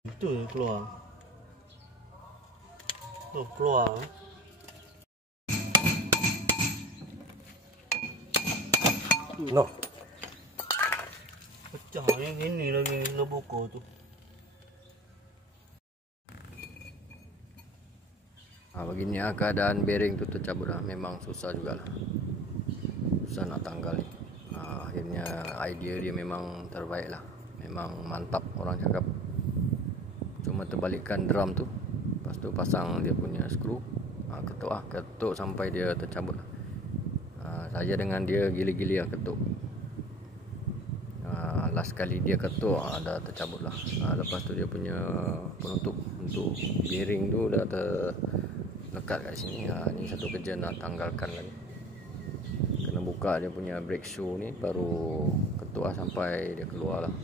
Itu keluar. Oh, keluar. No. Pecah yang ini lagi ngebuka tu. Begini keadaan bearing tu tercabut lah. Memang susah jugalah. Susah nak tanggal ni. Akhirnya idea dia memang terbaik lah. Memang mantap orang cakap. Cuma terbalikkan drum tu. Lepas tu pasang dia punya skru. Ketuk sampai dia tercabut lah. Saya dengan dia gili-gili lah ketuk. Last kali dia ketuk dah tercabut lah. Lepas tu dia punya penutup untuk bearing tu dah terlekat kat sini. Ni satu kerja nak tanggalkan lagi. Kena buka dia punya brake shoe ni, baru ketuk lah sampai dia keluar lah.